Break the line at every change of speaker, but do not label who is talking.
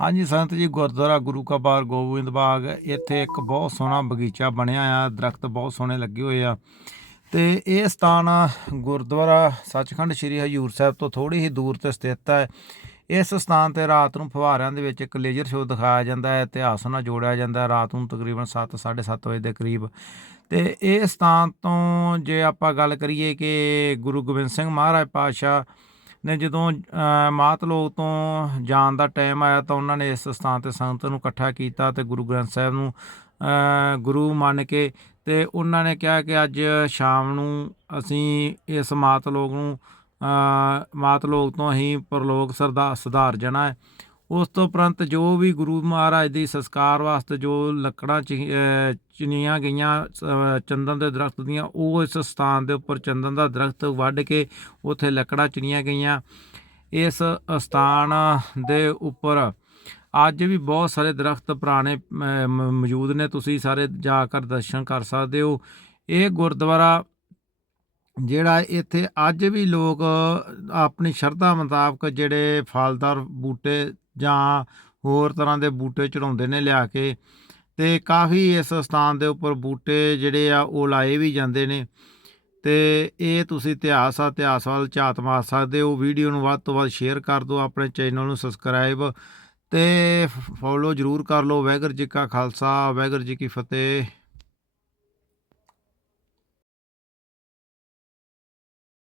ਹਾਂਜੀ, ਸੰਤ ਜੀ, ਗੁਰਦੁਆਰਾ ਗੁਰੂ ਕਾ ਬਾਗ ਗੋਬਿੰਦ ਬਾਗ, ਇੱਥੇ ਇੱਕ ਬਹੁਤ ਸੋਹਣਾ ਬਗੀਚਾ ਬਣਿਆ ਆ, ਦਰਖਤ ਬਹੁਤ ਸੋਹਣੇ ਲੱਗੇ ਹੋਏ ਆ। ਤੇ ਇਹ ਸਥਾਨ ਗੁਰਦੁਆਰਾ ਸੱਚਖੰਡ ਸ੍ਰੀ ਹਜੂਰ ਸਾਹਿਬ ਤੋਂ ਥੋੜੀ ਹੀ ਦੂਰ ਤੇ ਸਥਿਤ ਹੈ। ਇਸ ਸਥਾਨ ਤੇ ਰਾਤ ਨੂੰ ਫੁਹਾਰਿਆਂ ਦੇ ਵਿੱਚ ਇੱਕ ਲੇਜ਼ਰ ਸ਼ੋਅ ਦਿਖਾਇਆ ਜਾਂਦਾ ਹੈ, ਇਤਿਹਾਸ ਨਾਲ ਜੋੜਿਆ ਜਾਂਦਾ ਹੈ, ਰਾਤ ਨੂੰ ਤਕਰੀਬਨ 7 7:30 ਵਜੇ ਦੇ ਕਰੀਬ। ਤੇ ਇਹ ਸਥਾਨ ਤੋਂ ਜੇ ਆਪਾਂ ਗੱਲ ਕਰੀਏ ਕਿ ਗੁਰੂ ਗੋਬਿੰਦ ਸਿੰਘ ਮਹਾਰਾਜ ਪਾਤਸ਼ਾਹ ਨੇ ਜਦੋਂ ਅ, ਮਾਤਲੋਕ ਤੋਂ ਜਾਣ ਦਾ ਟਾਈਮ ਆਇਆ ਤਾਂ ਉਹਨਾਂ ਨੇ ਇਸ ਸਥਾਨ ਤੇ ਸੰਗਤ ਨੂੰ ਇਕੱਠਾ ਕੀਤਾ ਤੇ ਗੁਰੂ ਗ੍ਰੰਥ ਸਾਹਿਬ ਨੂੰ ਗੁਰੂ ਮੰਨ ਕੇ ਤੇ ਉਹਨਾਂ ਨੇ ਕਿਹਾ ਕਿ ਅੱਜ ਸ਼ਾਮ ਨੂੰ ਅਸੀਂ ਇਸ ਮਾਤਲੋਕ ਨੂੰ ਅ, ਮਾਤਲੋਕ ਤੋਂ ਅਸੀਂ ਪਰਲੋਕ ਸਰਦਾ ਸੁਧਾਰ ਜਾਣਾ ਹੈ। ਉਸ ਤੋਂ ਉਪਰੰਤ ਜੋ ਵੀ ਗੁਰੂ ਮਹਾਰਾਜ ਦੀ ਸੰਸਕਾਰ ਵਾਸਤੇ ਜੋ ਲੱਕੜਾਂ ਚ- ਅ, ਗਈਆਂ ਚੰਦਨ ਦੇ ਦਰਖਤ ਦੀਆਂ ਉਹ ਇਸ ਸਥਾਨ ਦੇ ਉੱਪਰ ਚੰਦਨ ਦਾ ਦਰਖਤ ਵੱਢ ਕੇ ਉੱਥੇ ਲੱਕੜਾਂ ਚੁਣੀਆਂ ਗਈਆਂ। ਇਸ ਸਥਾਨ ਦੇ ਉੱਪਰ ਅੱਜ ਵੀ ਬਹੁਤ ਸਾਰੇ ਦਰਖਤ ਪੁਰਾਣੇ ਮੌਜੂਦ ਨੇ। ਤੁਸੀਂ ਸਾਰੇ ਜਾ ਕਰ ਦਰਸ਼ਨ ਕਰ ਸਕਦੇ ਹੋ। ਇਹ ਗੁਰਦੁਆਰਾ ਜਿਹੜਾ ਇੱਥੇ ਅੱਜ ਵੀ ਲੋਕ ਆਪਣੀ ਸ਼ਰਧਾ ਮੁਤਾਬਕ ਜਿਹੜੇ ਫਲਦਾਰ ਬੂਟੇ ਜਾਂ ਹੋਰ ਤਰ੍ਹਾਂ ਦੇ ਬੂਟੇ ਚੜਾਉਂਦੇ ਨੇ ਲਿਆ ਕੇ ਤੇ ਕਾਫੀ ਇਸ ਸਥਾਨ ਦੇ ਉੱਪਰ ਬੂਟੇ ਜਿਹੜੇ ਆ ਉਹ ਲਾਏ ਵੀ ਜਾਂਦੇ ਨੇ। ਤੇ ਇਹ ਤੁਸੀਂ ਇਤਿਹਾਸ ਆ, ਇਤਿਹਾਸ ਵੱਲ ਝਾਤ ਮਾਰ ਸਕਦੇ ਹੋ। ਵੀਡੀਓ ਨੂੰ ਵੱਧ ਤੋਂ ਵੱਧ ਸ਼ੇਅਰ ਕਰ ਦਿਓ, ਆਪਣੇ ਚੈਨਲ ਨੂੰ ਸਬਸਕ੍ਰਾਈਬ ਤੇ ਫੋਲੋ ਜਰੂਰ ਕਰ ਲਓ। ਵਾਹਿਗੁਰੂ ਜੀ ਕਾ ਖਾਲਸਾ, ਵਾਹਿਗੁਰੂ ਜੀ ਕੀ ਫਤਿਹ।